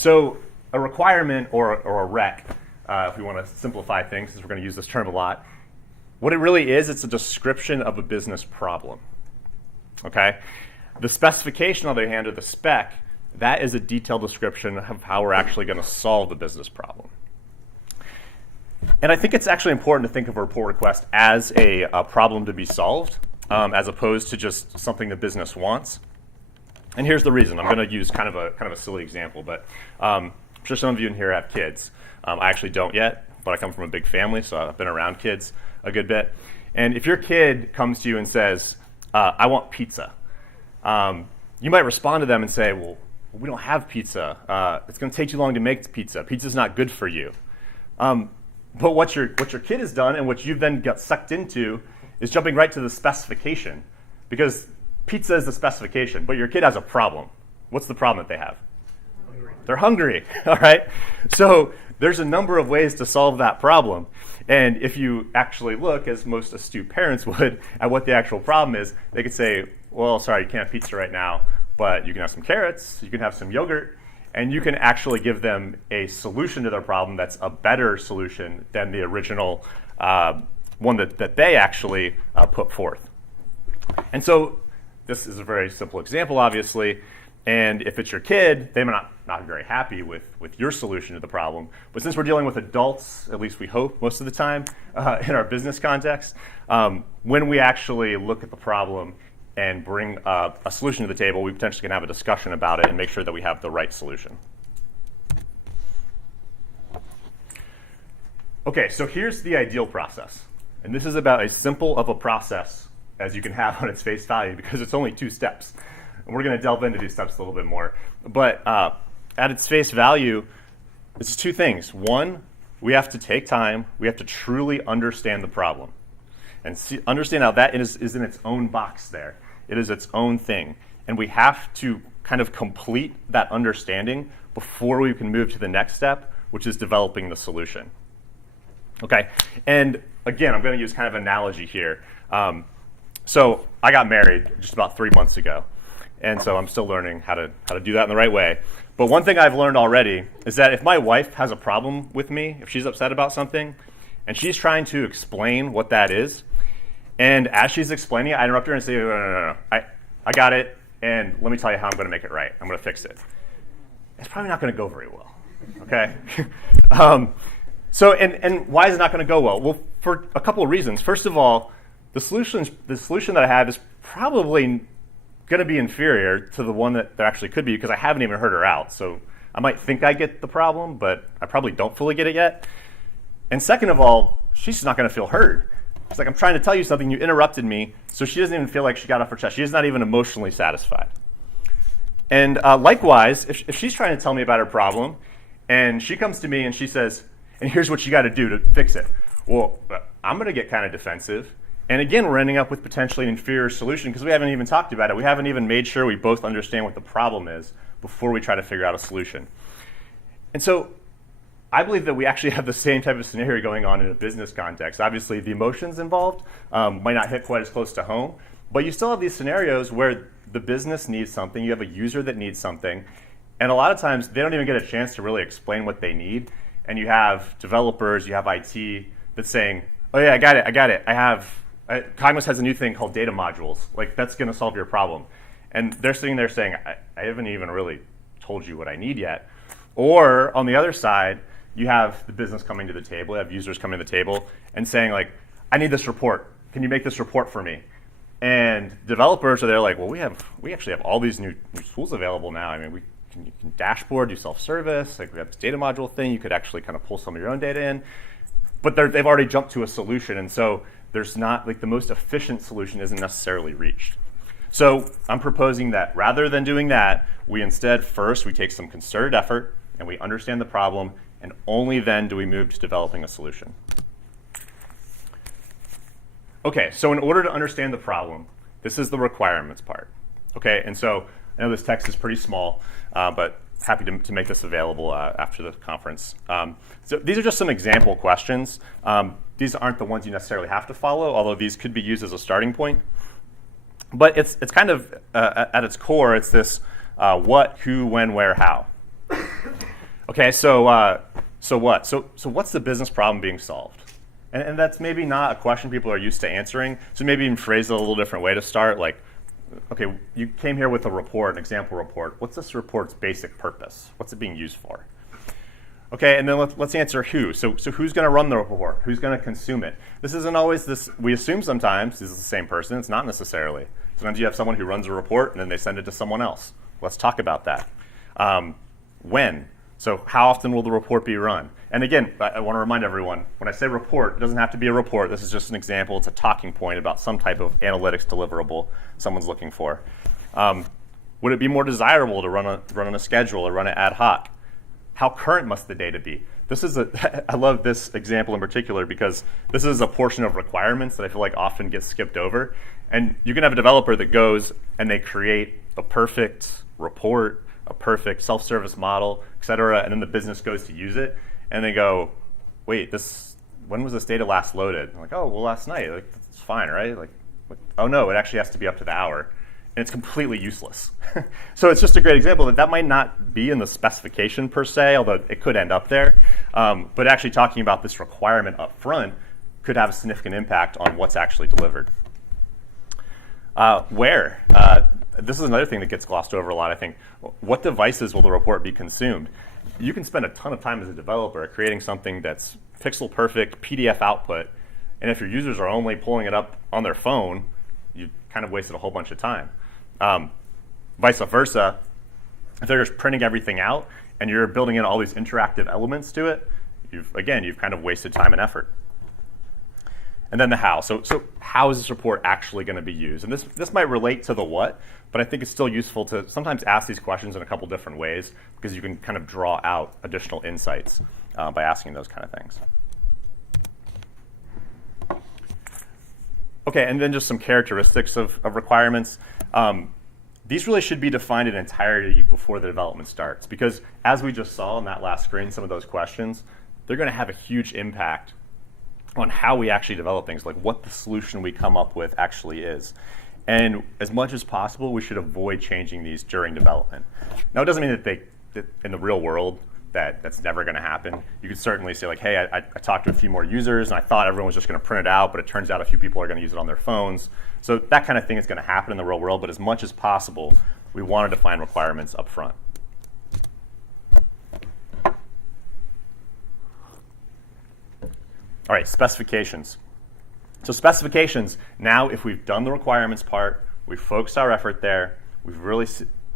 So a requirement or a rec, if we want to simplify things, because we're going to use this term a lot, what it really is, it's a description of a business problem. Okay? The specification, on the other hand, or the spec, that is a detailed description of how we're actually going to solve the business problem. And I think it's actually important to think of a report request as a problem to be solved, as opposed to just something the business wants. And here's the reason. I'm going to use kind of a silly example, but I'm sure some of you in here have kids. I actually don't yet, but I come from a big family, so I've been around kids a good bit. And if your kid comes to you and says, I want pizza, you might respond to them and say, well, we don't have pizza. It's going to take too long to make pizza. Pizza's not good for you. But what your kid has done and what you've then got sucked into is jumping right to the specification, because pizza is the specification, but your kid has a problem. What's the problem that they have? Hungry. They're hungry, all right? So there's a number of ways to solve that problem. And if you actually look, as most astute parents would, at what the actual problem is, they could say, well, sorry, you can't have pizza right now, but you can have some carrots, you can have some yogurt, and you can actually give them a solution to their problem that's a better solution than the original one that they actually put forth. And so this is a very simple example, obviously. And if it's your kid, they may not be very happy with your solution to the problem. But since we're dealing with adults, at least we hope most of the time, in our business context, when we actually look at the problem and bring a solution to the table, we potentially can have a discussion about it and make sure that we have the right solution. Okay, so here's the ideal process. And this is about as simple of a process as you can have on its face value, because it's only 2 steps. And we're going to delve into these steps a little bit more. But at its face value, it's 2 things. One, we have to take time. We have to truly understand the problem and understand how that is in its own box there. It is its own thing. And we have to kind of complete that understanding before we can move to the next step, which is developing the solution. Okay, and again, I'm going to use kind of an analogy here. So I got married just about 3 months ago, and so I'm still learning how to do that in the right way. But one thing I've learned already is that if my wife has a problem with me, if she's upset about something, and she's trying to explain what that is, and as she's explaining it, I interrupt her and say, no, I got it, and let me tell you how I'm going to make it right. I'm going to fix it. It's probably not going to go very well, okay? So, and why is it not going to go well? Well, for a couple of reasons. First of all, the solution that I have is probably going to be inferior to the one that there actually could be, because I haven't even heard her out. So I might think I get the problem, but I probably don't fully get it yet. And second of all, she's just not going to feel heard. It's like, I'm trying to tell you something, you interrupted me, so she doesn't even feel like she got off her chest. She's not even emotionally satisfied. And likewise, if she's trying to tell me about her problem, and she comes to me and she says, and here's what you got to do to fix it. Well, I'm going to get kind of defensive. And again, we're ending up with potentially an inferior solution because we haven't even talked about it. We haven't even made sure we both understand what the problem is before we try to figure out a solution. And so I believe that we actually have the same type of scenario going on in a business context. Obviously, the emotions involved might not hit quite as close to home, but you still have these scenarios where the business needs something, you have a user that needs something, and a lot of times they don't even get a chance to really explain what they need. And you have developers, you have IT that's saying, oh yeah, I got it. Cognos has a new thing called data modules. Like, that's going to solve your problem. And they're sitting there saying, I haven't even really told you what I need yet. Or on the other side, you have the business coming to the table, you have users coming to the table and saying, like, I need this report. Can you make this report for me? And developers are there like, well, we actually have all these new tools available now. I mean, you can dashboard, do self-service. Like, we have this data module thing. You could actually kind of pull some of your own data in. But they've already jumped to a solution. And so there's not, like, the most efficient solution isn't necessarily reached. So I'm proposing that rather than doing that, we instead first we take some concerted effort and we understand the problem, and only then do we move to developing a solution. Okay, so in order to understand the problem, this is the requirements part. Okay, and so I know this text is pretty small, but happy to make this available after the conference. So these are just some example questions. These aren't the ones you necessarily have to follow, although these could be used as a starting point. But it's kind of, at its core, it's this what, who, when, where, how. Okay, so what? So what's the business problem being solved? And that's maybe not a question people are used to answering. So maybe even phrase it a little different way to start. Like, okay, you came here with a report, an example report. What's this report's basic purpose? What's it being used for? Okay, and then let's answer who. So who's going to run the report? Who's going to consume it? This isn't always this. We assume sometimes this is the same person. It's not necessarily. Sometimes you have someone who runs a report and then they send it to someone else. Let's talk about that. When? So how often will the report be run? And again, I want to remind everyone, when I say report, it doesn't have to be a report. This is just an example. It's a talking point about some type of analytics deliverable someone's looking for. Would it be more desirable to run on a schedule or run it ad hoc? How current must the data be? I love this example in particular because this is a portion of requirements that I feel like often gets skipped over. And you can have a developer that goes and they create a perfect report, a perfect self-service model, et cetera, and then the business goes to use it, and they go, wait, when was this data last loaded? I'm like, oh, well, last night. Like, it's fine, right? Like, oh no, it actually has to be up to the hour. And it's completely useless. So it's just a great example that might not be in the specification per se, although it could end up there. But actually talking about this requirement up front could have a significant impact on what's actually delivered. Where? This is another thing that gets glossed over a lot, I think. What devices will the report be consumed? You can spend a ton of time as a developer creating something that's pixel perfect, PDF output, and if your users are only pulling it up on their phone, you kind of wasted a whole bunch of time. Vice versa, if they're just printing everything out and you're building in all these interactive elements to it, you've kind of wasted time and effort. And then the how. So how is this report actually going to be used? And this might relate to the what, but I think it's still useful to sometimes ask these questions in a couple different ways because you can kind of draw out additional insights by asking those kind of things. Okay, and then just some characteristics of requirements. These really should be defined in entirety before the development starts because as we just saw on that last screen, some of those questions, they're going to have a huge impact on how we actually develop things, like what the solution we come up with actually is. And as much as possible, we should avoid changing these during development. Now, it doesn't mean that in the real world that's never going to happen. You could certainly say, like, hey, I talked to a few more users, and I thought everyone was just going to print it out, but it turns out a few people are going to use it on their phones. So that kind of thing is going to happen in the real world, but as much as possible, we want to define requirements up front. All right, specifications. So specifications, now if we've done the requirements part, we've focused our effort there, we've really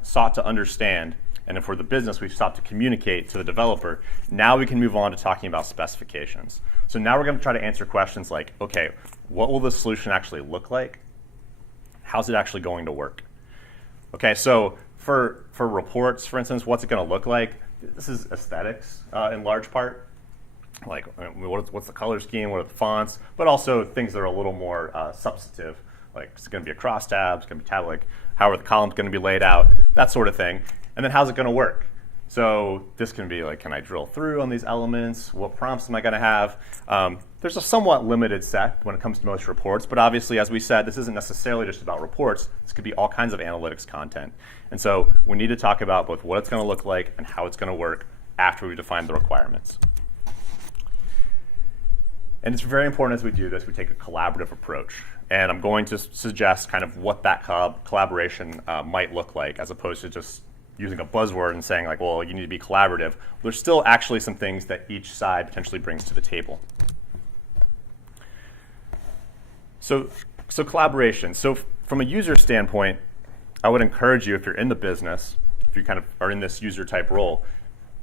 sought to understand, and if we're the business, we've sought to communicate to the developer, now we can move on to talking about specifications. So now we're going to try to answer questions like, okay, what will the solution actually look like? How's it actually going to work? Okay, so for reports, for instance, what's it going to look like? This is aesthetics in large part. Like what's the color scheme, what are the fonts, but also things that are a little more substantive, like it's going to be a crosstab, it's going to be tab, like how are the columns going to be laid out, that sort of thing. And then how's it going to work? So this can be like, can I drill through on these elements? What prompts am I going to have? There's a somewhat limited set when it comes to most reports, but obviously, as we said, this isn't necessarily just about reports. This could be all kinds of analytics content. And so we need to talk about both what it's going to look like and how it's going to work after we define the requirements. And it's very important as we do this, we take a collaborative approach. And I'm going to suggest kind of what that collaboration might look like, as opposed to just using a buzzword and saying, like, well, you need to be collaborative. There's still actually some things that each side potentially brings to the table. So collaboration. So from a user standpoint, I would encourage you, if you're in the business, if you kind of are in this user type role,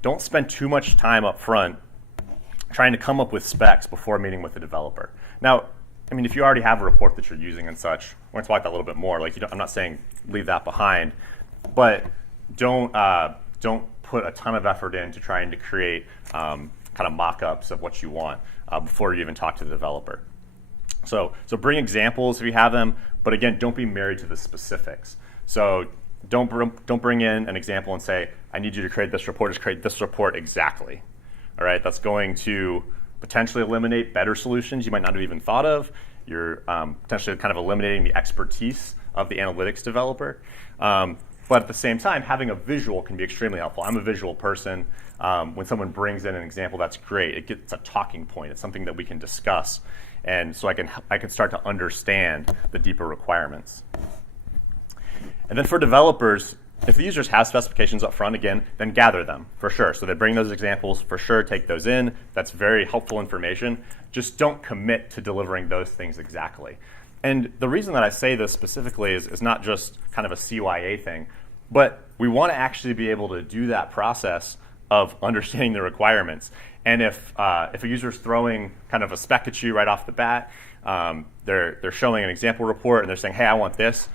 don't spend too much time up front trying to come up with specs before meeting with the developer. Now, I mean, if you already have a report that you're using and such, we're going to talk that a little bit more. Like, I'm not saying leave that behind, but don't put a ton of effort into trying to create kind of mock-ups of what you want before you even talk to the developer. So bring examples if you have them, but again, don't be married to the specifics. So don't bring in an example and say, I need you to create this report. Just create this report exactly. All right, that's going to potentially eliminate better solutions you might not have even thought of. You're potentially kind of eliminating the expertise of the analytics developer. And But at the same time, having a visual can be extremely helpful. I'm a visual person. When someone brings in an example, that's great. It's a talking point. It's something that we can discuss. And so I can start to understand the deeper requirements. And then for developers, if the users have specifications up front, again, then gather them, for sure. So they bring those examples, for sure, take those in. That's very helpful information. Just don't commit to delivering those things exactly. And the reason that I say this specifically is not just kind of a CYA thing, but we want to actually be able to do that process of understanding the requirements. And if a user's throwing kind of a spec at you right off the bat, they're showing an example report and they're saying, hey, I want this,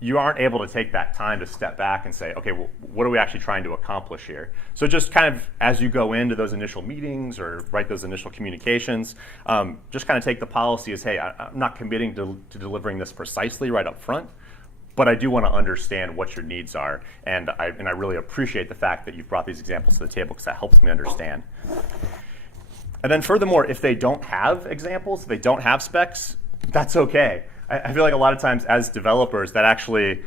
you aren't able to take that time to step back and say, okay, well, what are we actually trying to accomplish here? So just kind of as you go into those initial meetings or write those initial communications, just kind of take the policy as, hey, I'm not committing to delivering this precisely right up front, but I do want to understand what your needs are. And I really appreciate the fact that you've brought these examples to the table because that helps me understand. And then furthermore, if they don't have examples, if they don't have specs, that's okay. I feel like a lot of times as developers, that actually,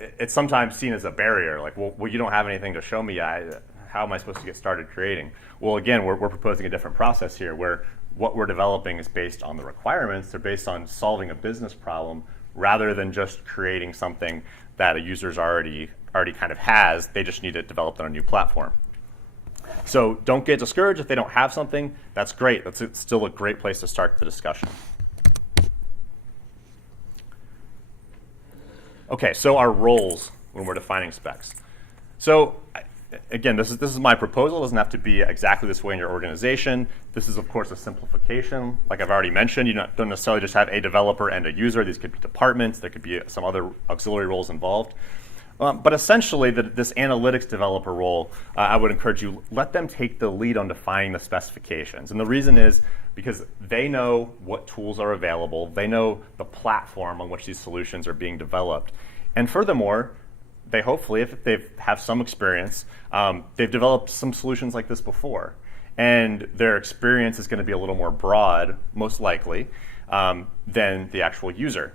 it's sometimes seen as a barrier. Like, well, you don't have anything to show me. How am I supposed to get started creating? Well, again, we're proposing a different process here where what we're developing is based on the requirements. They're based on solving a business problem rather than just creating something that a user's already kind of has. They just need it developed on a new platform. So don't get discouraged if they don't have something. That's great. It's still a great place to start the discussion. Okay, so our roles when we're defining specs. So again, this is my proposal. It doesn't have to be exactly this way in your organization. This is, of course, a simplification. Like I've already mentioned, you don't necessarily just have a developer and a user. These could be departments. There could be some other auxiliary roles involved. But essentially, this analytics developer role, I would encourage you, let them take the lead on defining the specifications. And the reason is because they know what tools are available. They know the platform on which these solutions are being developed. And furthermore, they hopefully, if they have some experience, they've developed some solutions like this before. And their experience is going to be a little more broad, most likely, than the actual user.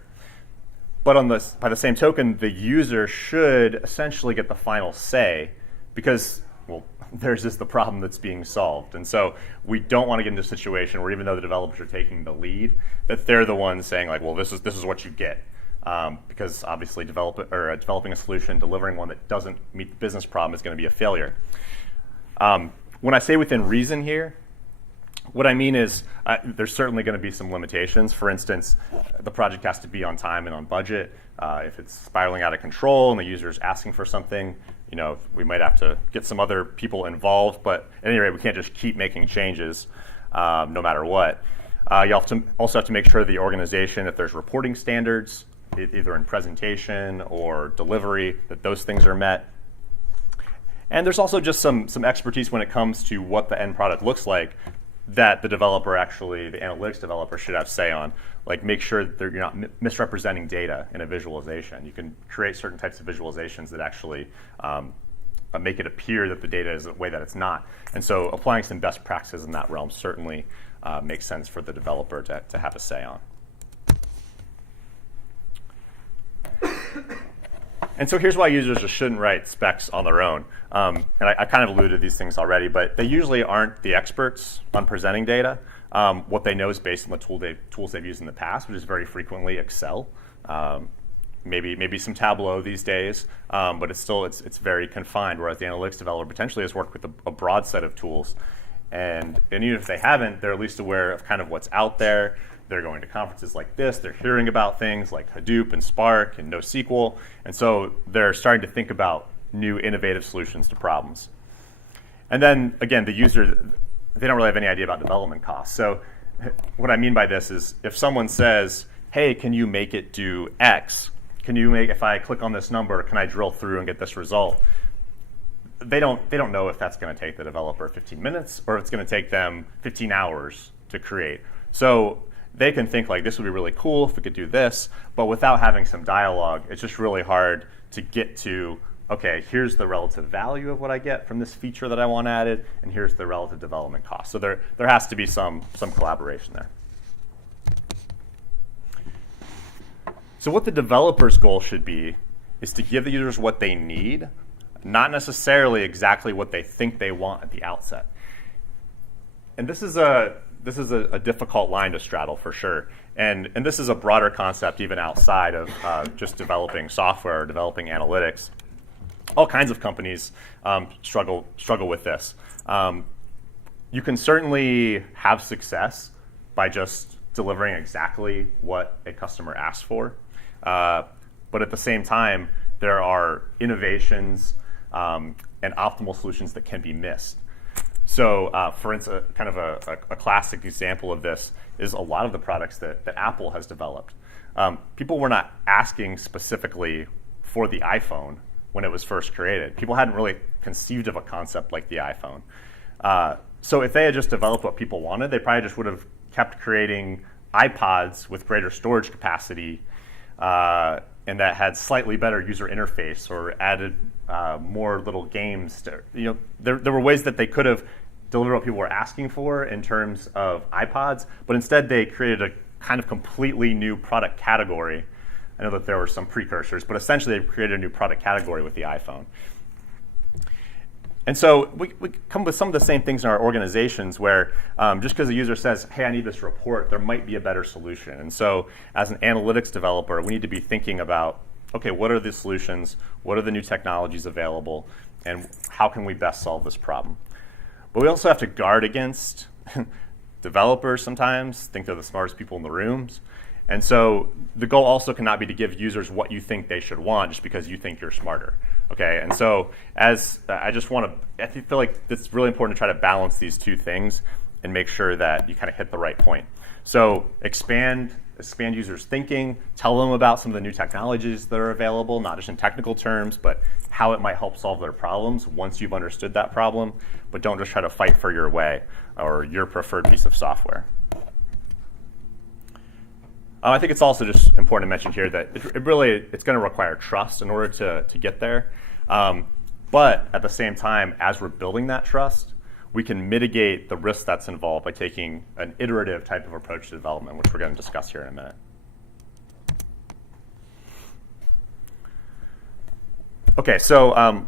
But by the same token, the user should essentially get the final say because, well, there's just the problem that's being solved. And so we don't want to get into a situation where even though the developers are taking the lead, that they're the ones saying like, well, this is what you get. Because obviously developing a solution, delivering one that doesn't meet the business problem is going to be a failure. When I say within reason here, what I mean is there's certainly going to be some limitations. For instance, the project has to be on time and on budget. If it's spiraling out of control and the user is asking for something, we might have to get some other people involved. But at any rate, we can't just keep making changes no matter what. You also have to make sure the organization, if there's reporting standards, either in presentation or delivery, that those things are met. And there's also just some expertise when it comes to what the end product looks like that the developer actually, the analytics developer, should have say on. Like make sure that you're not misrepresenting data in a visualization. You can create certain types of visualizations that actually make it appear that the data is a way that it's not. And so applying some best practices in that realm certainly makes sense for the developer to have a say on. And so here's why users just shouldn't write specs on their own. And I kind of alluded to these things already, but they usually aren't the experts on presenting data. What they know is based on the tools they've used in the past, which is very frequently Excel. Maybe some Tableau these days, but it's very confined, whereas the analytics developer potentially has worked with a broad set of tools. And even if they haven't, they're at least aware of kind of what's out there. They're going to conferences like this. They're hearing about things like Hadoop and Spark and NoSQL. And so they're starting to think about new innovative solutions to problems. And then, again, the user, they don't really have any idea about development costs. So what I mean by this is if someone says, hey, can you make it do X? If I click on this number, can I drill through and get this result? They don't know if that's going to take the developer 15 minutes or if it's going to take them 15 hours to create. So they can think like, this would be really cool if we could do this, but without having some dialogue, it's just really hard to get to, okay, here's the relative value of what I get from this feature that I want added, and here's the relative development cost. So there has to be some collaboration there. So what the developer's goal should be is to give the users what they need, not necessarily exactly what they think they want at the outset. And this is a difficult line to straddle for sure. And this is a broader concept even outside of just developing software or developing analytics. All kinds of companies struggle with this. You can certainly have success by just delivering exactly what a customer asks for. But at the same time, there are innovations and optimal solutions that can be missed. So for instance, kind of a classic example of this is a lot of the products that Apple has developed. People were not asking specifically for the iPhone when it was first created. People hadn't really conceived of a concept like the iPhone. So if they had just developed what people wanted, they probably just would have kept creating iPods with greater storage capacity and that had slightly better user interface, or added more little games. There were ways that they could have delivered what people were asking for in terms of iPods, but instead they created a kind of completely new product category. I know that there were some precursors, but essentially they created a new product category with the iPhone. And so we come with some of the same things in our organizations where just because a user says, hey, I need this report, there might be a better solution. And so as an analytics developer, we need to be thinking about, okay, what are the solutions? What are the new technologies available? And how can we best solve this problem? But we also have to guard against developers sometimes think they're the smartest people in the rooms. And so the goal also cannot be to give users what you think they should want just because you think you're smarter. Okay, and so I feel like it's really important to try to balance these two things and make sure that you kind of hit the right point. So expand users' thinking, tell them about some of the new technologies that are available, not just in technical terms, but how it might help solve their problems once you've understood that problem, but don't just try to fight for your way or your preferred piece of software. I think it's also just important to mention here that it's going to require trust in order to get there. But at the same time, as we're building that trust, we can mitigate the risk that's involved by taking an iterative type of approach to development, which we're going to discuss here in a minute. Okay, so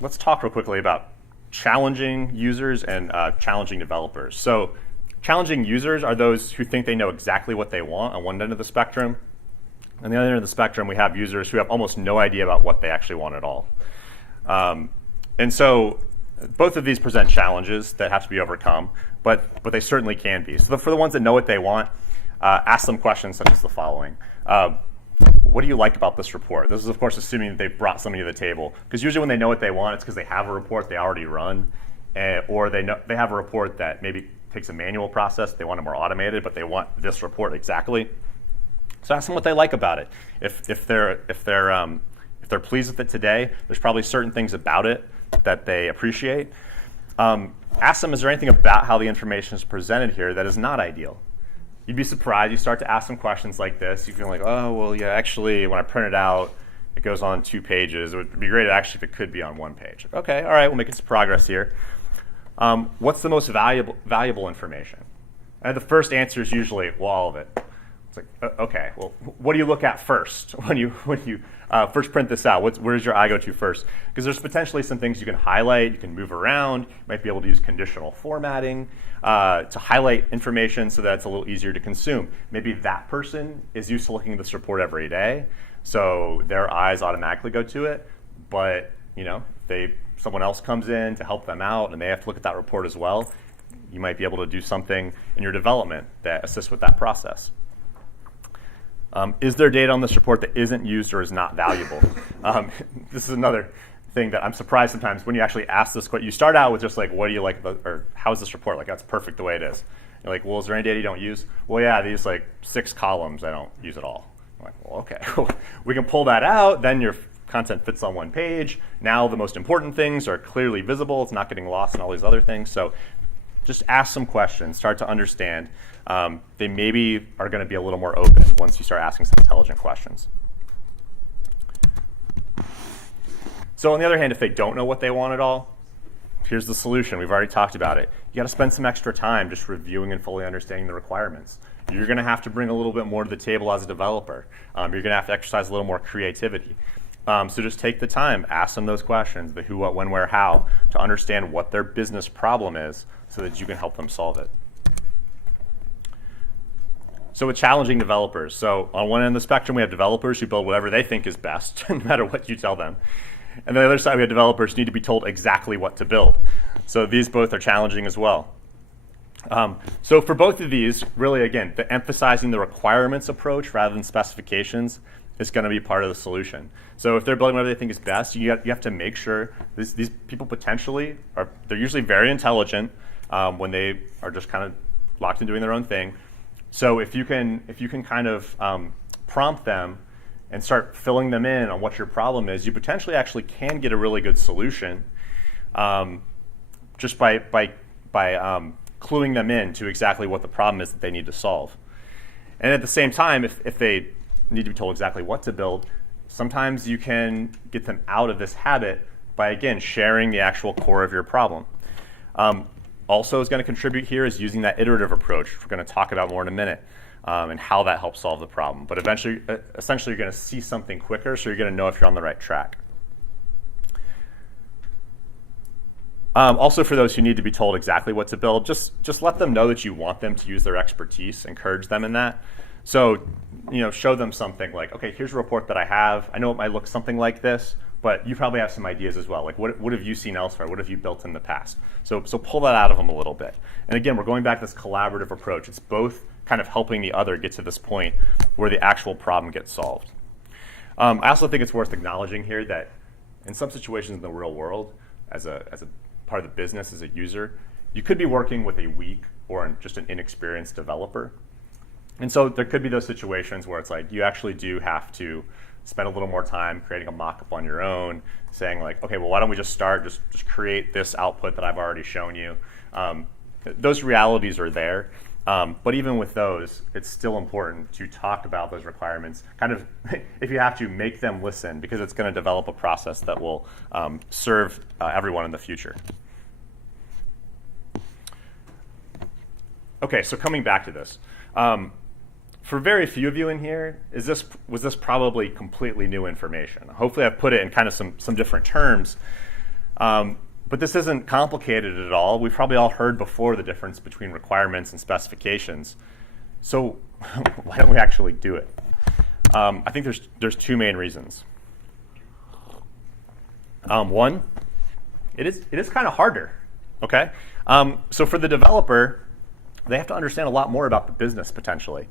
let's talk real quickly about challenging users and challenging developers. So challenging users are those who think they know exactly what they want on one end of the spectrum. On the other end of the spectrum, we have users who have almost no idea about what they actually want at all. And so both of these present challenges that have to be overcome, but they certainly can be. So for the ones that know what they want, ask them questions such as the following. What do you like about this report? This is, of course, assuming that they've brought something to the table. Because usually when they know what they want, it's because they have a report they already run, or they have a report that maybe takes a manual process, they want it more automated, but they want this report exactly. So ask them what they like about it. If they're pleased with it today, there's probably certain things about it that they appreciate. Ask them, is there anything about how the information is presented here that is not ideal? You'd be surprised. You start to ask them questions like this. You feel like, oh, well, yeah, actually, when I print it out, it goes on 2 pages. It would be great actually if it could be on 1 page. Okay, all right, we're making some progress here. What's the most valuable information? And the first answer is usually, well, all of it. It's like, okay, well, what do you look at first when you first print this out? Where does your eye go to first? Because there's potentially some things you can highlight, you can move around, you might be able to use conditional formatting to highlight information so that it's a little easier to consume. Maybe that person is used to looking at this report every day, so their eyes automatically go to it, but someone else comes in to help them out and they have to look at that report as well, you might be able to do something in your development that assists with that process. Is there data on this report that isn't used or is not valuable? This is another thing that I'm surprised sometimes when you actually ask this question. You start out with just like, what do you like about, or how is this report? Like, that's perfect the way it is. You're like, well, is there any data you don't use? Well, yeah, these 6 columns I don't use at all. I'm like, well, okay, we can pull that out. Then your content fits on 1 page. Now the most important things are clearly visible. It's not getting lost in all these other things. So just ask some questions, start to understand. They maybe are going to be a little more open once you start asking some intelligent questions. So on the other hand, if they don't know what they want at all, here's the solution. We've already talked about it. You got to spend some extra time just reviewing and fully understanding the requirements. You're going to have to bring a little bit more to the table as a developer. You're going to have to exercise a little more creativity. So just take the time, ask them those questions, the who, what, when, where, how, to understand what their business problem is so that you can help them solve it. So with challenging developers, so on one end of the spectrum, we have developers who build whatever they think is best, no matter what you tell them. And on the other side, we have developers who need to be told exactly what to build. So these both are challenging as well. So for both of these, really, again, the emphasizing the requirements approach rather than specifications is going to be part of the solution. So if they're building whatever they think is best, you have to make sure these people potentially they're usually very intelligent when they are just kind of locked in doing their own thing. So if you can kind of prompt them and start filling them in on what your problem is, you potentially actually can get a really good solution just by cluing them in to exactly what the problem is that they need to solve. And at the same time, if they need to be told exactly what to build, sometimes you can get them out of this habit by, again, sharing the actual core of your problem. Also is going to contribute here is using that iterative approach, which we're going to talk about more in a minute, and how that helps solve the problem. But eventually, essentially, you're going to see something quicker, so you're going to know if you're on the right track. Also, for those who need to be told exactly what to build, just let them know that you want them to use their expertise, encourage them in that. So, show them something like, okay, here's a report that I have. I know it might look something like this, but you probably have some ideas as well. Like, what have you seen elsewhere? What have you built in the past? So pull that out of them a little bit. And again, we're going back to this collaborative approach. It's both kind of helping the other get to this point where the actual problem gets solved. I also think it's worth acknowledging here that in some situations in the real world, as a part of the business, as a user, you could be working with a weak or just an inexperienced developer. And so there could be those situations where it's like you actually do have to spend a little more time creating a mock-up on your own, saying like, okay, well, why don't we just start, just create this output that I've already shown you. Those realities are there. But even with those, it's still important to talk about those requirements, kind of, if you have to, make them listen, because it's going to develop a process that will serve everyone in the future. Okay, so coming back to this. For very few of you in here, was this probably completely new information? Hopefully I've put it in kind of some different terms. But this isn't complicated at all. We've probably all heard before the difference between requirements and specifications. So why don't we actually do it? I think there's two main reasons. One, it is kind of harder. Okay, so for the developer, they have to understand a lot more about the business potentially.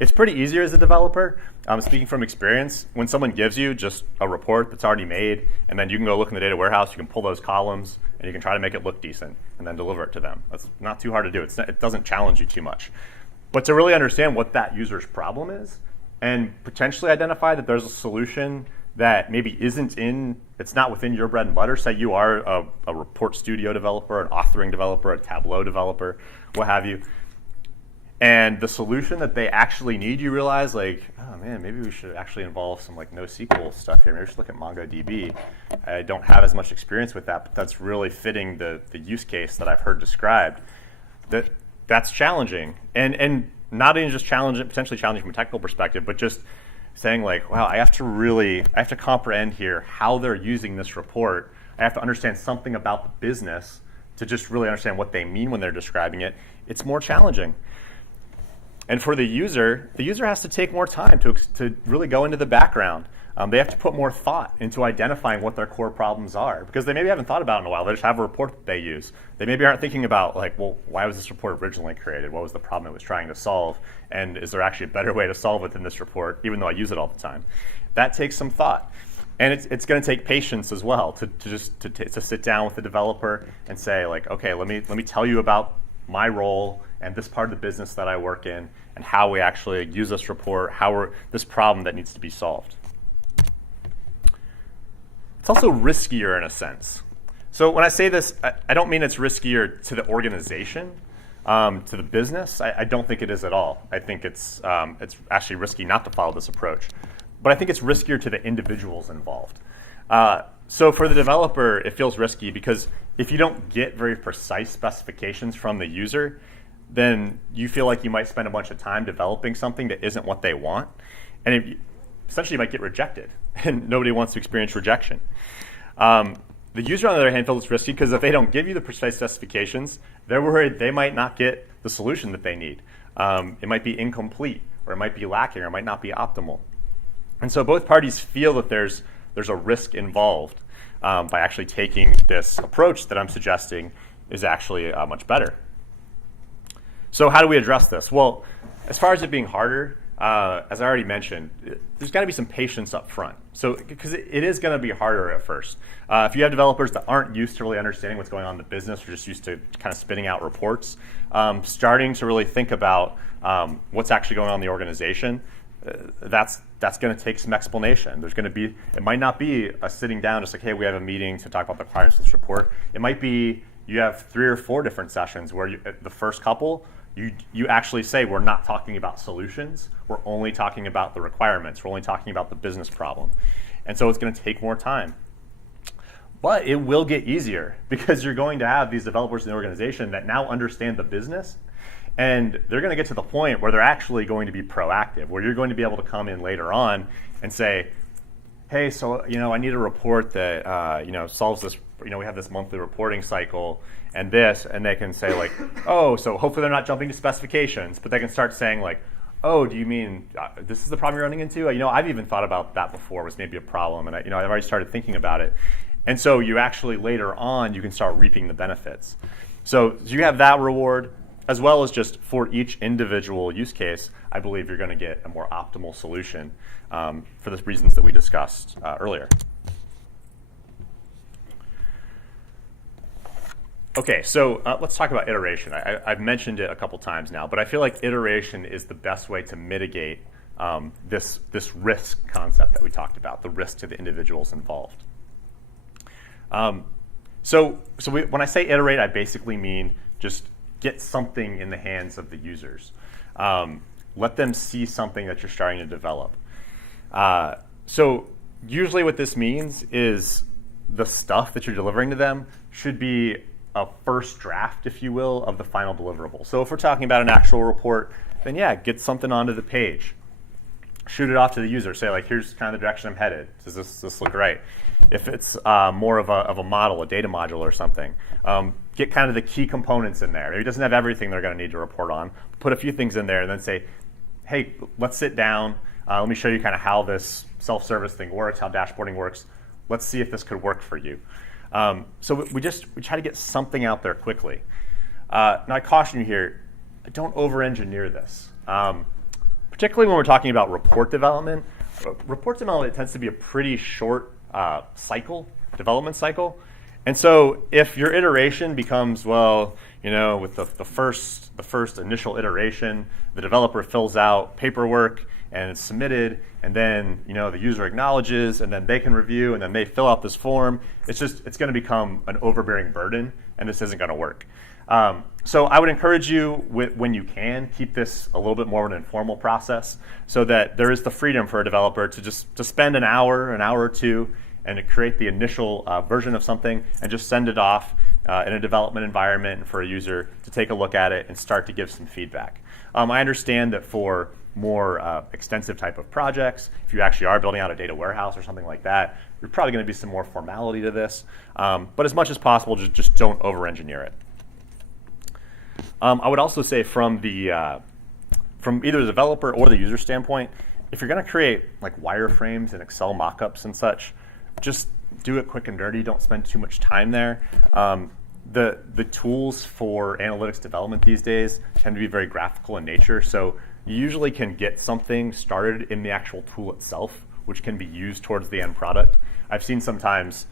It's pretty easier as a developer. Speaking from experience, when someone gives you just a report that's already made, and then you can go look in the data warehouse, you can pull those columns, and you can try to make it look decent, and then deliver it to them. That's not too hard to do. It doesn't challenge you too much. But to really understand what that user's problem is, and potentially identify that there's a solution that maybe it's not within your bread and butter. Say you are a report studio developer, an authoring developer, a Tableau developer, what have you. And the solution that they actually need, you realize, like, oh man, maybe we should actually involve some like NoSQL stuff here. Maybe we should look at MongoDB. I don't have as much experience with that, but that's really fitting the use case that I've heard described. That's challenging, and not even just potentially challenging from a technical perspective, but just saying like, wow, I have to comprehend here how they're using this report. I have to understand something about the business to just really understand what they mean when they're describing it. It's more challenging. And for the user has to take more time to really go into the background. They have to put more thought into identifying what their core problems are, because they maybe haven't thought about it in a while. They just have a report that they use. They maybe aren't thinking about like, well, why was this report originally created? What was the problem it was trying to solve? And is there actually a better way to solve it than this report, even though I use it all the time? That takes some thought. And it's going to take patience as well to sit down with the developer and say like, okay, let me tell you about my role and this part of the business that I work in, and how we actually use this report, this problem that needs to be solved. It's also riskier in a sense. So when I say this, I don't mean it's riskier to the organization, to the business. I don't think it is at all. I think it's actually risky not to follow this approach. But I think it's riskier to the individuals involved. So for the developer, it feels risky because if you don't get very precise specifications from the user, then you feel like you might spend a bunch of time developing something that isn't what they want. And essentially might get rejected, and nobody wants to experience rejection. The user, on the other hand, feels it's risky because if they don't give you the precise specifications, they're worried they might not get the solution that they need. It might be incomplete, or it might be lacking, or it might not be optimal. And so both parties feel that there's a risk involved by actually taking this approach that I'm suggesting is actually much better. So how do we address this? Well, as far as it being harder, as I already mentioned, there's got to be some patience up front. So, because it is going to be harder at first. If you have developers that aren't used to really understanding what's going on in the business, or just used to kind of spitting out reports, starting to really think about what's actually going on in the organization, that's going to take some explanation. There's going to be, it might not be a sitting down just like, hey, we have a meeting to talk about the requirements of this report. It might be you have 3 or 4 different sessions where the first couple, you actually say, we're not talking about solutions. We're only talking about the requirements. We're only talking about the business problem. And so it's going to take more time. But it will get easier because you're going to have these developers in the organization that now understand the business. And they're going to get to the point where they're actually going to be proactive, where you're going to be able to come in later on and say, hey, so I need a report that solves this. We have this monthly reporting cycle and this, and they can say like, oh, so hopefully they're not jumping to specifications, but they can start saying like, oh, do you mean this is the problem you're running into? I've even thought about that before, was maybe a problem, and I've already started thinking about it. And so you actually later on, you can start reaping the benefits. So you have that reward, as well as just for each individual use case, I believe you're going to get a more optimal solution for the reasons that we discussed earlier. Okay, so let's talk about iteration. I've mentioned it a couple times now, but I feel like iteration is the best way to mitigate this risk concept that we talked about, the risk to the individuals involved. When I say iterate, I basically mean just get something in the hands of the users. Let them see something that you're starting to develop. So usually what this means is the stuff that you're delivering to them should be a first draft, if you will, of the final deliverable. So if we're talking about an actual report, then yeah, get something onto the page. Shoot it off to the user. Say like, here's kind of the direction I'm headed. Does this look right? If it's more of a model, a data module or something, get kind of the key components in there. Maybe it doesn't have everything they're going to need to report on. Put a few things in there and then say, hey, let's sit down. Let me show you kind of how this self-service thing works, how dashboarding works. Let's see if this could work for you. So we try to get something out there quickly. Now I caution you here, don't over-engineer this. Particularly when we're talking about report development. Report development tends to be a pretty short development cycle. And so if your iteration becomes, with the first initial iteration, the developer fills out paperwork and it's submitted, and then the user acknowledges, and then they can review, and then they fill out this form. It's going to become an overbearing burden, and this isn't going to work. So I would encourage you, when you can, keep this a little bit more of an informal process, so that there is the freedom for a developer to spend an hour or two, and to create the initial version of something, and just send it off in a development environment for a user to take a look at it and start to give some feedback. I understand that for more extensive type of projects, if you actually are building out a data warehouse or something like that, there's probably going to be some more formality to this. But as much as possible, just don't over-engineer it. I would also say from either the developer or the user standpoint, if you're going to create like wireframes and Excel mockups and such, just do it quick and dirty. Don't spend too much time there. The tools for analytics development these days tend to be very graphical in nature, so you usually can get something started in the actual tool itself, which can be used towards the end product. I've seen sometimes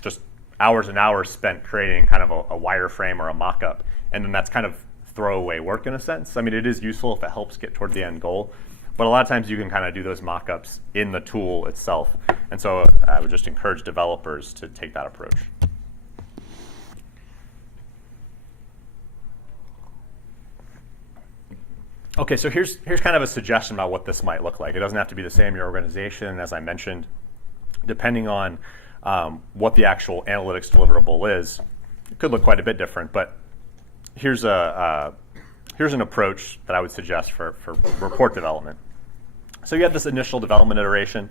just hours and hours spent creating kind of a wireframe or a mock-up, and then that's kind of throwaway work in a sense. I mean, it is useful if it helps get toward the end goal, but a lot of times you can kind of do those mock-ups in the tool itself. And so I would just encourage developers to take that approach. Okay, so here's kind of a suggestion about what this might look like. It doesn't have to be the same in your organization, as I mentioned. Depending on what the actual analytics deliverable is, it could look quite a bit different, but here's an approach that I would suggest for report development. So you have this initial development iteration.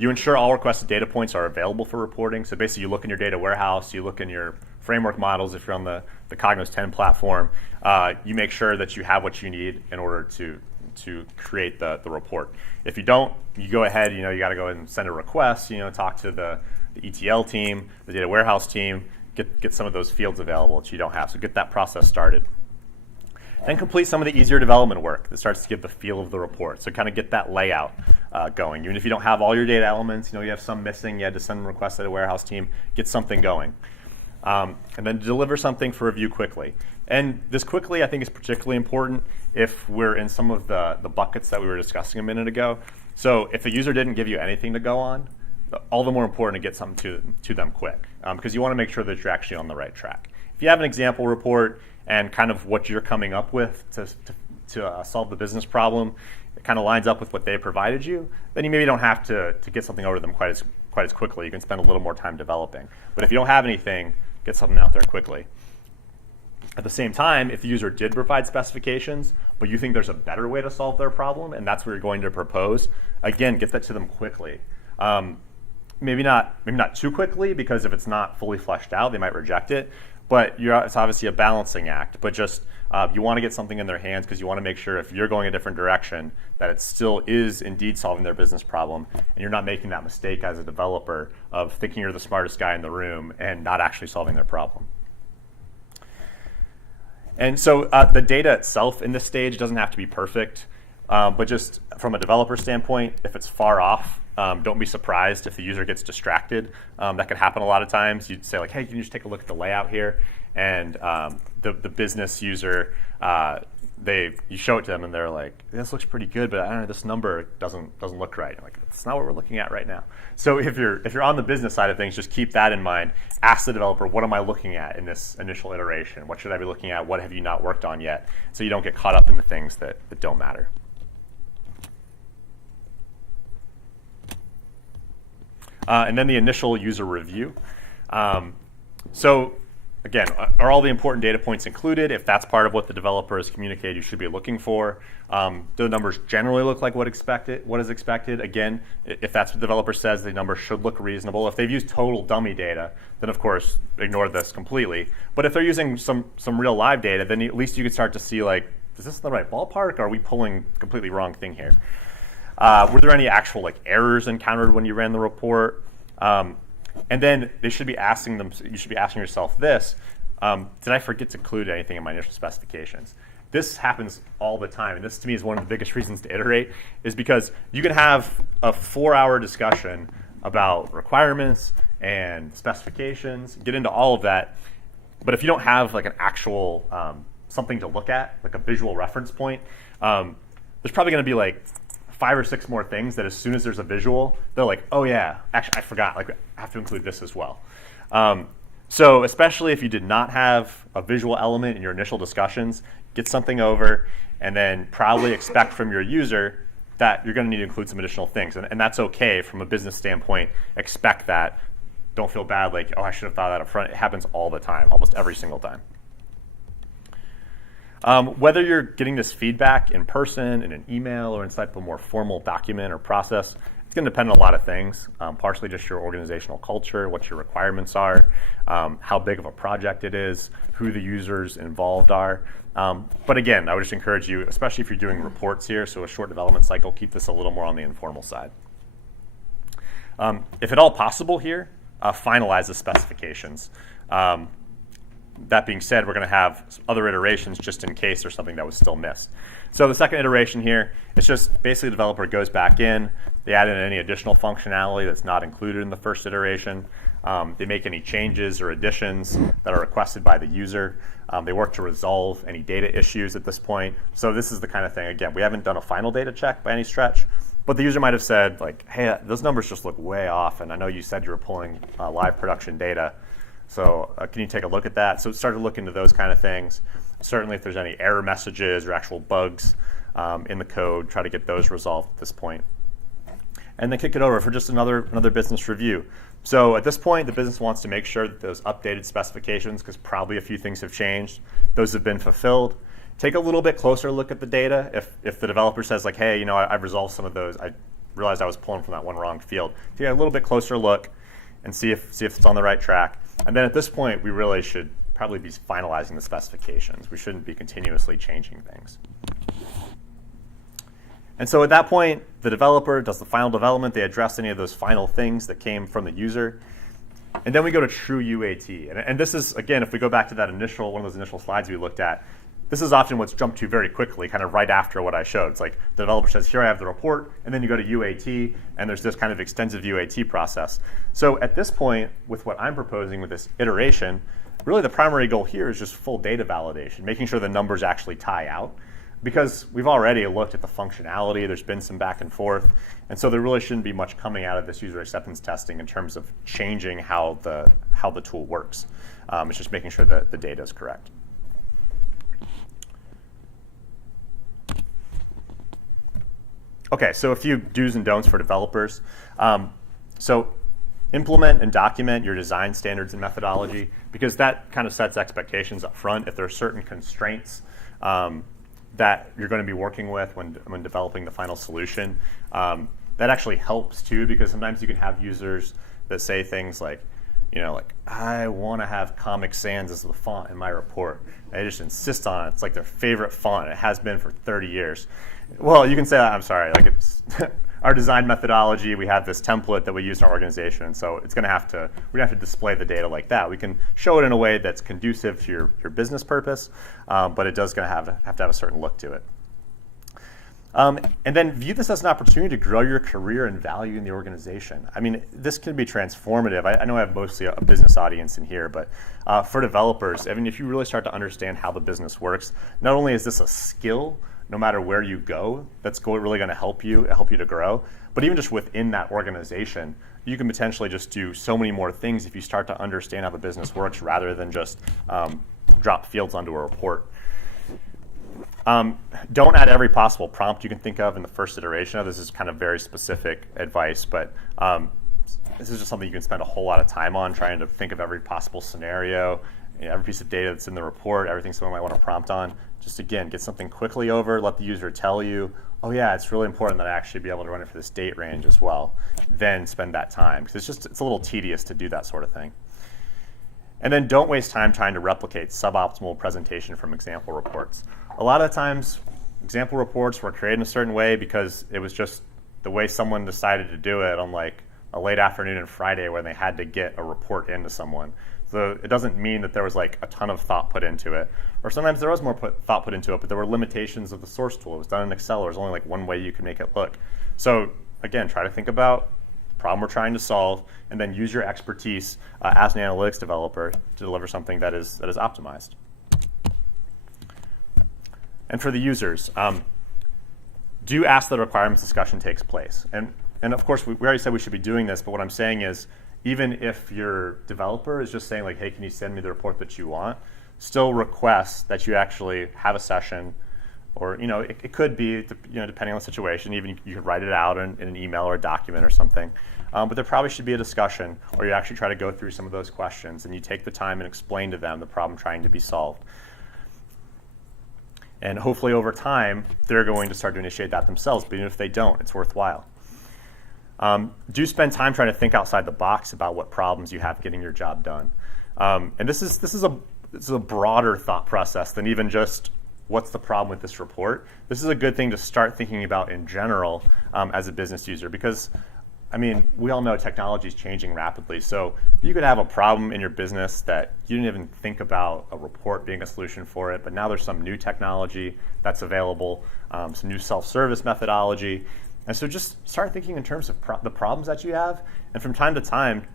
You ensure all requested data points are available for reporting. So basically you look in your data warehouse, you look in your framework models if you're on the Cognos 10 platform. You make sure that you have what you need in order to create the report. If you don't, you go ahead, you got to go and send a request, talk to the ETL team, the data warehouse team, get some of those fields available that you don't have. So get that process started. Then complete some of the easier development work that starts to give the feel of the report. So kind of get that layout going. Even if you don't have all your data elements, you have some missing, you had to send a request to the warehouse team, get something going. And then deliver something for review quickly. And this quickly, I think, is particularly important if we're in some of the buckets that we were discussing a minute ago. So if the user didn't give you anything to go on, all the more important to get something to them quick, because you want to make sure that you're actually on the right track. If you have an example report and kind of what you're coming up with to solve the business problem, it kind of lines up with what they provided you, then you maybe don't have to get something over to them quite as quickly. You can spend a little more time developing. But if you don't have anything, get something out there quickly. At the same time, if the user did provide specifications, but you think there's a better way to solve their problem, and that's what you're going to propose, again, get that to them quickly. Maybe not too quickly, because if it's not fully fleshed out, they might reject it. But it's obviously a balancing act. But just you want to get something in their hands because you want to make sure if you're going a different direction that it still is indeed solving their business problem, and you're not making that mistake as a developer of thinking you're the smartest guy in the room and not actually solving their problem. And so the data itself in this stage doesn't have to be perfect, but just from a developer standpoint, if it's far off, don't be surprised if the user gets distracted. That could happen a lot of times. You'd say, like, hey, can you just take a look at the layout here? And the business user, you show it to them, and they're like, this looks pretty good, but I don't know, this number doesn't look right. You're like, that's not what we're looking at right now. So if you're on the business side of things, just keep that in mind. Ask the developer, what am I looking at in this initial iteration? What should I be looking at? What have you not worked on yet? So you don't get caught up in the things that don't matter. And then the initial user review. So again, are all the important data points included? If that's part of what the developer has communicated you should be looking for. Do the numbers generally look like what is expected? Again, if that's what the developer says, the numbers should look reasonable. If they've used total dummy data, then of course ignore this completely. But if they're using some real live data, then at least you can start to see, like, is this the right ballpark, or are we pulling completely wrong thing here? Were there any actual errors encountered when you ran the report? And then you should be asking yourself this, did I forget to include anything in my initial specifications? This happens all the time, and this to me is one of the biggest reasons to iterate, is because you can have a 4-hour discussion about requirements and specifications, get into all of that, but if you don't have an actual something to look at, like a visual reference point, there's probably going to be 5 or 6 more things that as soon as there's a visual, they're like, oh yeah, actually I forgot, I have to include this as well. So especially if you did not have a visual element in your initial discussions, get something over, and then probably expect from your user that you're going to need to include some additional things. And that's okay from a business standpoint. Expect that. Don't feel bad, oh, I should have thought that up front. It happens all the time, almost every single time. Whether you're getting this feedback in person, in an email, or inside of a more formal document or process, it's going to depend on a lot of things, partially just your organizational culture, what your requirements are, how big of a project it is, who the users involved are. But again, I would just encourage you, especially if you're doing reports here, so a short development cycle, keep this a little more on the informal side. If at all possible here, finalize the specifications. That being said, we're going to have other iterations just in case there's something that was still missed. So the second iteration here, it's just basically the developer goes back in, they add in any additional functionality that's not included in the first iteration, they make any changes or additions that are requested by the user, they work to resolve any data issues at this point. So this is the kind of thing, again, we haven't done a final data check by any stretch, but the user might have said, hey, those numbers just look way off, and I know you said you were pulling live production data. So can you take a look at that? So start to look into those kind of things. Certainly if there's any error messages or actual bugs in the code, try to get those resolved at this point. And then kick it over for just another business review. So at this point, the business wants to make sure that those updated specifications, because probably a few things have changed, those have been fulfilled. Take a little bit closer look at the data. If the developer says like, hey, I've resolved some of those, I realized I was pulling from that one wrong field. Take a little bit closer look and see if it's on the right track. And then at this point, we really should probably be finalizing the specifications. We shouldn't be continuously changing things. And so at that point, the developer does the final development. They address any of those final things that came from the user. And then we go to true UAT. And this is, again, if we go back to that one of those initial slides we looked at, this is often what's jumped to very quickly, kind of right after what I showed. It's like the developer says, here I have the report, and then you go to UAT, and there's this kind of extensive UAT process. So at this point, with what I'm proposing with this iteration, really the primary goal here is just full data validation, making sure the numbers actually tie out. Because we've already looked at the functionality, there's been some back and forth, and so there really shouldn't be much coming out of this user acceptance testing in terms of changing how the tool works. It's just making sure that the data is correct. Okay, so a few do's and don'ts for developers. So implement and document your design standards and methodology, because that kind of sets expectations up front. If there are certain constraints that you're going to be working with when developing the final solution, that actually helps too, because sometimes you can have users that say things like, I want to have Comic Sans as the font in my report. They just insist on it. It's like their favorite font. It has been for 30 years. Well, you can say, I'm sorry, like it's our design methodology, we have this template that we use in our organization, so we're going to have to display the data like that. We can show it in a way that's conducive to your business purpose, but it does have to have a certain look to it. And then view this as an opportunity to grow your career and value in the organization. I mean, this can be transformative. I know I have mostly a business audience in here, but for developers, I mean, if you really start to understand how the business works, not only is this a skill, no matter where you go, that's really going to help you to grow, but even just within that organization, you can potentially just do so many more things if you start to understand how the business works rather than just drop fields onto a report. Don't add every possible prompt you can think of in the first iteration. This is kind of very specific advice, but this is just something you can spend a whole lot of time on, trying to think of every possible scenario, every piece of data that's in the report, everything someone might want to prompt on. Just again, get something quickly over, let the user tell you, oh yeah, it's really important that I actually be able to run it for this date range as well. Then spend that time, because it's a little tedious to do that sort of thing. And then don't waste time trying to replicate suboptimal presentation from example reports. A lot of times, example reports were created in a certain way because it was just the way someone decided to do it on like a late afternoon and Friday when they had to get a report into someone. So it doesn't mean that there was like a ton of thought put into it. Or sometimes there was more thought put into it, but there were limitations of the source tool. It was done in Excel. There's only like one way you can make it look. So again, try to think about the problem we're trying to solve, and then use your expertise as an analytics developer to deliver something that is optimized. And for the users, do ask that the requirements discussion takes place. And of course, we already said we should be doing this, but what I'm saying is, even if your developer is just saying like, hey, can you send me the report that you want, still request that you actually have a session, or it could be, depending on the situation, even you could write it out in an email or a document or something. But there probably should be a discussion where you actually try to go through some of those questions and you take the time and explain to them the problem trying to be solved. And hopefully over time, they're going to start to initiate that themselves, but even if they don't, it's worthwhile. Do spend time trying to think outside the box about what problems you have getting your job done. And this is a broader thought process than even just what's the problem with this report. This is a good thing to start thinking about in general as a business user, because I mean, we all know technology is changing rapidly. So you could have a problem in your business that you didn't even think about a report being a solution for it, but now there's some new technology that's available, some new self-service methodology. And so just start thinking in terms of the problems that you have, and from time to time,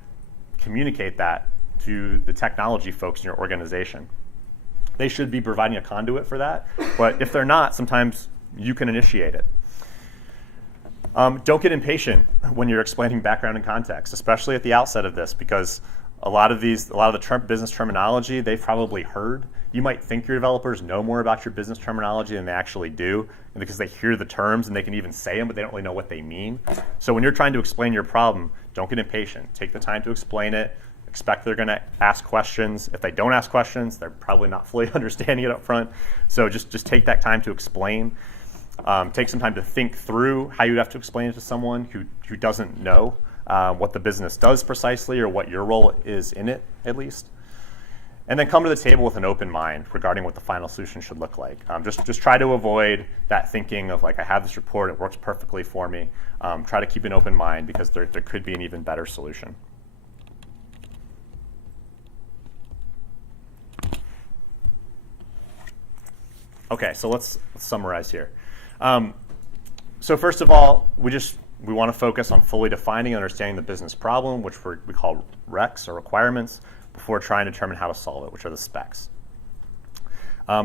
communicate that to the technology folks in your organization. They should be providing a conduit for that, but if they're not, sometimes you can initiate it. Don't get impatient when you're explaining background and context, especially at the outset of this, because a lot of the business terminology they've probably heard. You might think your developers know more about your business terminology than they actually do, because they hear the terms and they can even say them, but they don't really know what they mean. So when you're trying to explain your problem, don't get impatient. Take the time to explain it. expect they're going to ask questions. If they don't ask questions, they're probably not fully understanding it up front. So just take that time to explain. Take some time to think through how you'd have to explain it to someone who doesn't know what the business does precisely or what your role is in it, at least. And then come to the table with an open mind regarding what the final solution should look like. Just try to avoid that thinking of like, I have this report, it works perfectly for me. Try to keep an open mind because there could be an even better solution. Okay, so let's summarize here. So first of all, we want to focus on fully defining and understanding the business problem, which we call recs or requirements, before trying to determine how to solve it, which are the specs.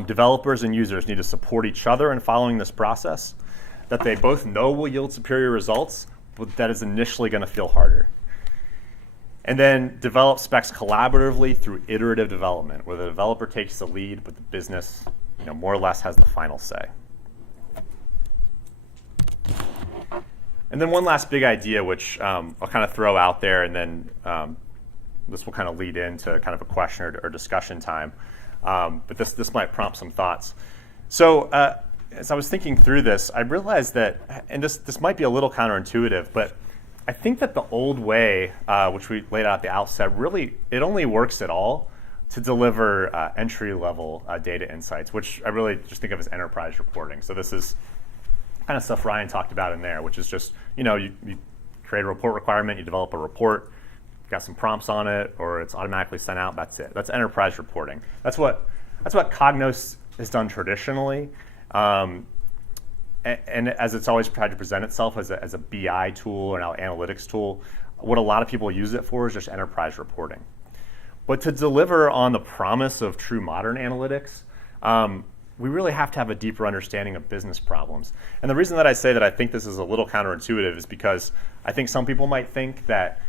Developers and users need to support each other in following this process that they both know will yield superior results, but that is initially going to feel harder. And then develop specs collaboratively through iterative development, where the developer takes the lead, but the business more or less has the final say. And then one last big idea, which I'll kind of throw out there, and then this will kind of lead into kind of a question or discussion time. But this might prompt some thoughts. So as I was thinking through this, I realized that, and this might be a little counterintuitive, but I think that the old way, which we laid out at the outset, really, it only works at all to deliver entry-level data insights, which I really just think of as enterprise reporting. So this is kind of stuff Ryan talked about in there, which is just, you create a report requirement, you develop a report, got some prompts on it, or it's automatically sent out, that's it. That's enterprise reporting. That's what Cognos has done traditionally. And as it's always tried to present itself as a BI tool or now analytics tool, what a lot of people use it for is just enterprise reporting. But to deliver on the promise of true modern analytics, we really have to have a deeper understanding of business problems. And the reason that I say that I think this is a little counterintuitive is because I think some people might think that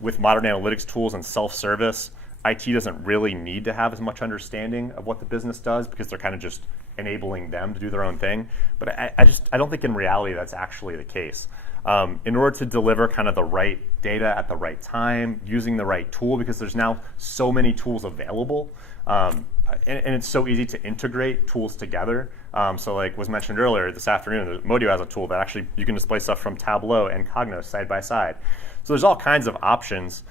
with modern analytics tools and self-service, IT doesn't really need to have as much understanding of what the business does because they're kind of just enabling them to do their own thing. But I don't think in reality that's actually the case. In order to deliver kind of the right data at the right time, using the right tool, because there's now so many tools available, and it's so easy to integrate tools together. So like was mentioned earlier this afternoon, Modio has a tool that actually you can display stuff from Tableau and Cognos side by side. So there's all kinds of options.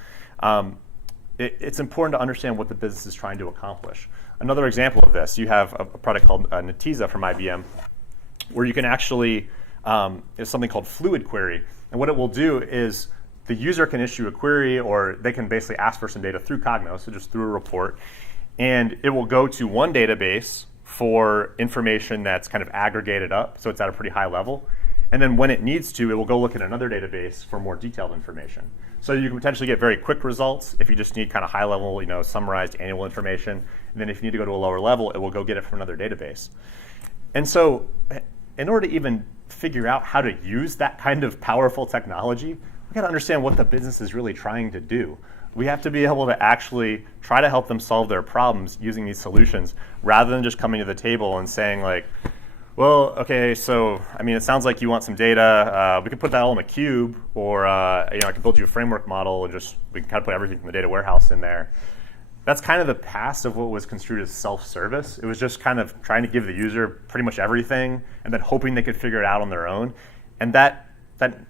It's important to understand what the business is trying to accomplish. Another example of this, you have a product called Netiza from IBM, where you can actually, it's something called Fluid Query. And what it will do is the user can issue a query, or they can basically ask for some data through Cognos, so just through a report. And it will go to one database for information that's kind of aggregated up, so it's at a pretty high level. And then when it needs to, it will go look at another database for more detailed information. So you can potentially get very quick results if you just need kind of high level, summarized annual information. And then if you need to go to a lower level, it will go get it from another database. And so in order to even figure out how to use that kind of powerful technology, we got to understand what the business is really trying to do. We have to be able to actually try to help them solve their problems using these solutions rather than just coming to the table and saying like, well, okay, so it sounds like you want some data. We could put that all in a cube, or I could build you a framework model and we can kind of put everything from the data warehouse in there. That's kind of the past of what was construed as self-service. It was just kind of trying to give the user pretty much everything and then hoping they could figure it out on their own. And that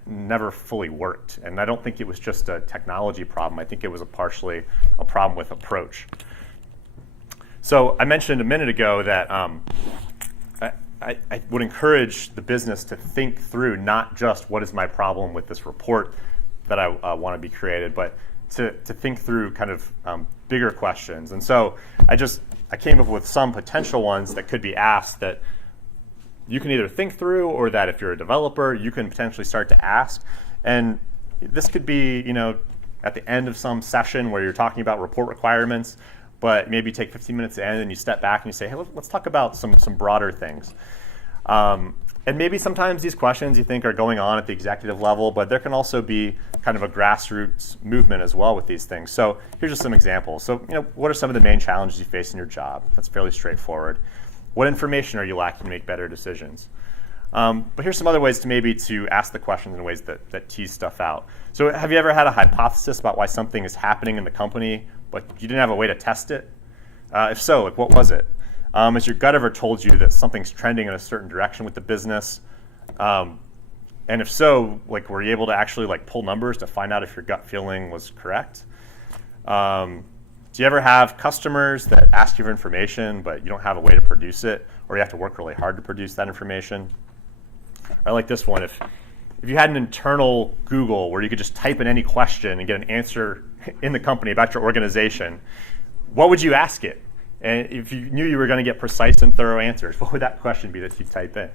never fully worked. And I don't think it was just a technology problem. I think it was partially a problem with approach. So I mentioned a minute ago that I would encourage the business to think through not just what is my problem with this report that I want to be created, but to think through kind of bigger questions. And so I came up with some potential ones that could be asked that you can either think through, or that if you're a developer, you can potentially start to ask. And this could be, at the end of some session where you're talking about report requirements, but maybe take 15 minutes to end and you step back and you say, hey, let's talk about some broader things. And maybe sometimes these questions you think are going on at the executive level, but there can also be kind of a grassroots movement as well with these things. So here's just some examples. So, what are some of the main challenges you face in your job? That's fairly straightforward. What information are you lacking to make better decisions? But here's some other ways to ask the questions in ways that tease stuff out. So have you ever had a hypothesis about why something is happening in the company, but you didn't have a way to test it? If so, like, what was it? Has your gut ever told you that something's trending in a certain direction with the business? And if so, like, were you able to actually like pull numbers to find out if your gut feeling was correct? Do you ever have customers that ask you for information, but you don't have a way to produce it, or you have to work really hard to produce that information? I like this one. If you had an internal Google where you could just type in any question and get an answer in the company about your organization, what would you ask it? And if you knew you were going to get precise and thorough answers, what would that question be that you type in?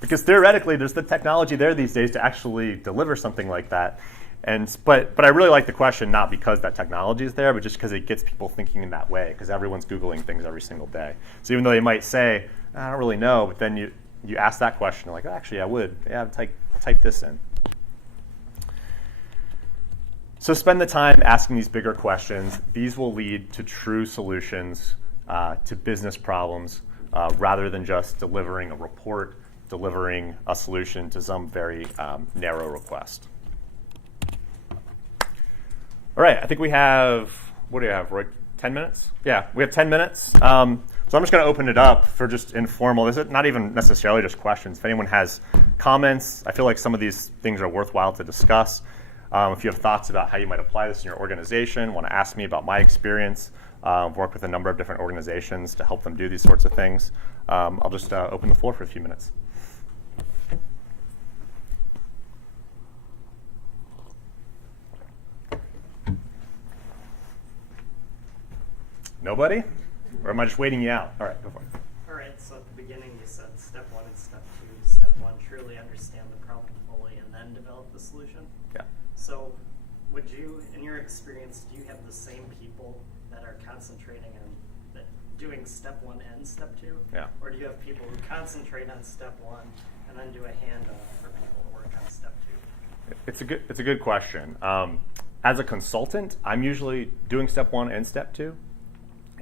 Because theoretically, there's the technology there these days to actually deliver something like that. But I really like the question, not because that technology is there, but just because it gets people thinking in that way, because everyone's Googling things every single day. So even though they might say, I don't really know, but then you ask that question, like, oh, actually, I would. Yeah, type this in. So spend the time asking these bigger questions. These will lead to true solutions to business problems rather than just delivering a report, delivering a solution to some very narrow request. All right, I think we have, what do you have, Roy? 10 minutes? Yeah, we have 10 minutes. So I'm just going to open it up for just informal. This is not even necessarily just questions. If anyone has comments, I feel like some of these things are worthwhile to discuss. If you have thoughts about how you might apply this in your organization, want to ask me about my experience, I've worked with a number of different organizations to help them do these sorts of things. I'll just open the floor for a few minutes. Nobody? Or am I just waiting you out? All right, go for it. All right, so at the beginning you said step 1 and step 2. Step 1, truly understand the problem fully and then develop the solution. Yeah. So would you, in your experience, do you have the same people that are concentrating on doing step 1 and step 2? Yeah. Or do you have people who concentrate on step 1 and then do a handoff for people to work on step 2? It's a good question. As a consultant, I'm usually doing step 1 and step 2.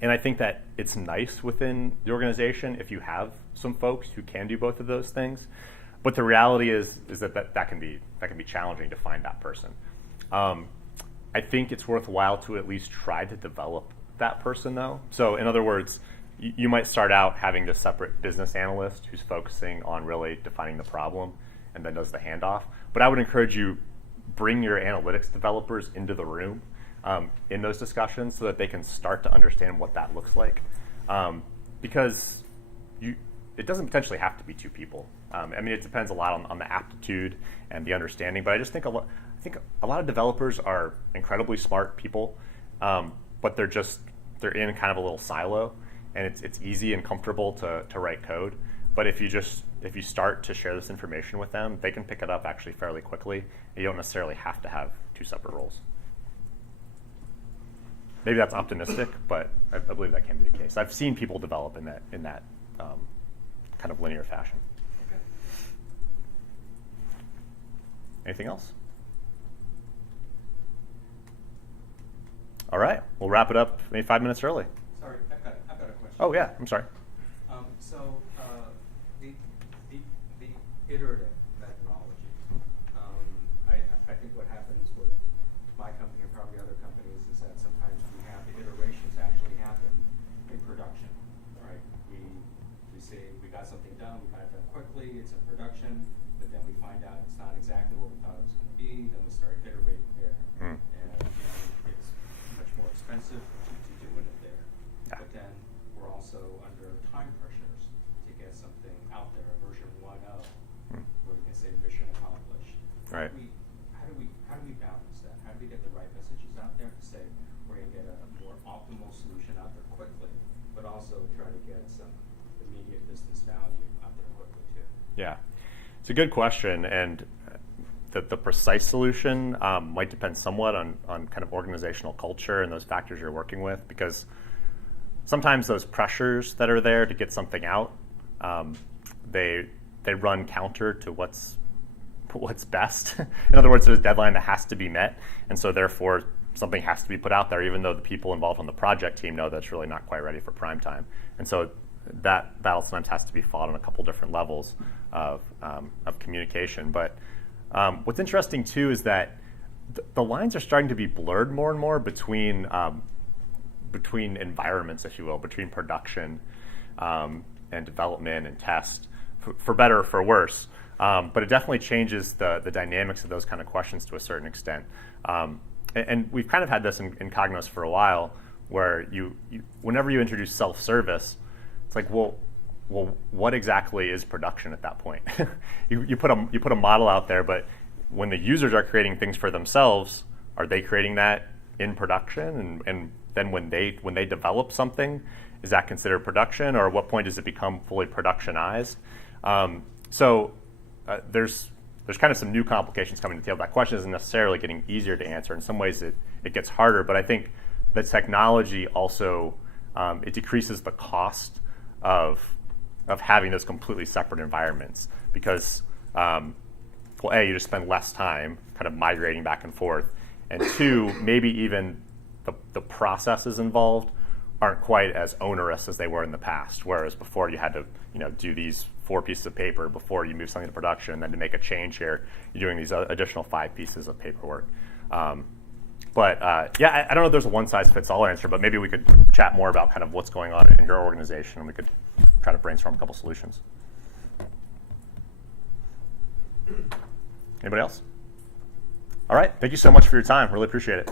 And I think that it's nice within the organization if you have some folks who can do both of those things. But the reality is that can be challenging to find that person. I think it's worthwhile to at least try to develop that person, though. So in other words, you might start out having this separate business analyst who's focusing on really defining the problem and then does the handoff. But I would encourage you, bring your analytics developers into the room in those discussions so that they can start to understand what that looks like. Because it doesn't potentially have to be 2 people. I mean, it depends a lot on the aptitude and the understanding, but I just think a lot of developers are incredibly smart people, but they're in kind of a little silo, and it's easy and comfortable to write code. But if you start to share this information with them, they can pick it up actually fairly quickly, and you don't necessarily have to have 2 separate roles. Maybe that's optimistic, but I believe that can be the case. I've seen people develop in that kind of linear fashion. Okay. Anything else? All right, we'll wrap it up maybe 5 minutes early. Sorry, I've got a question. Oh yeah, I'm sorry. So the iterative methodology. I think what happens with my company and probably other companies is that sometimes we have the iterations actually happen in production, right? We say we got something done, we got it done quickly, it's in production, but then we find out it's not exactly what we thought it was going to be, then we start iterating there. And it's much more expensive to do it there. Yeah. But then we're also under time pressures to get something out there, version 1.0, where we can say mission accomplished. Right. How do we balance that? How do we get the right messages out there to say we're going to get a more optimal solution out there quickly, but also try to get some immediate business value out there quickly too? Yeah, it's a good question, and the precise solution might depend somewhat on kind of organizational culture and those factors you're working with, because sometimes those pressures that are there to get something out, they run counter to what's best. In other words, there's a deadline that has to be met, and so therefore something has to be put out there, even though the people involved on the project team know that's really not quite ready for prime time. And so that battle sometimes has to be fought on a couple different levels of communication. But what's interesting too is that the lines are starting to be blurred more and more between environments, if you will, between production and development and test, for better or for worse. But it definitely changes the dynamics of those kind of questions to a certain extent. And we've kind of had this in Cognos for a while, where you whenever you introduce self-service, it's like, well, what exactly is production at that point? you put a model out there, but when the users are creating things for themselves, are they creating that in production? And then when they develop something, is that considered production, or at what point does it become fully productionized? There's kind of some new complications coming to the table. That question isn't necessarily getting easier to answer. In some ways, it gets harder. But I think the technology also it decreases the cost of having those completely separate environments, because well, A, you just spend less time kind of migrating back and forth, and two, maybe even the processes involved aren't quite as onerous as they were in the past. Whereas before, you had to do these 4 pieces of paper before you move something to production, and then to make a change here, you're doing these additional 5 pieces of paperwork. Yeah, I don't know if there's a one-size-fits-all answer, but maybe we could chat more about kind of what's going on in your organization, and we could try to brainstorm a couple solutions. Anybody else? All right, thank you so much for your time. Really appreciate it.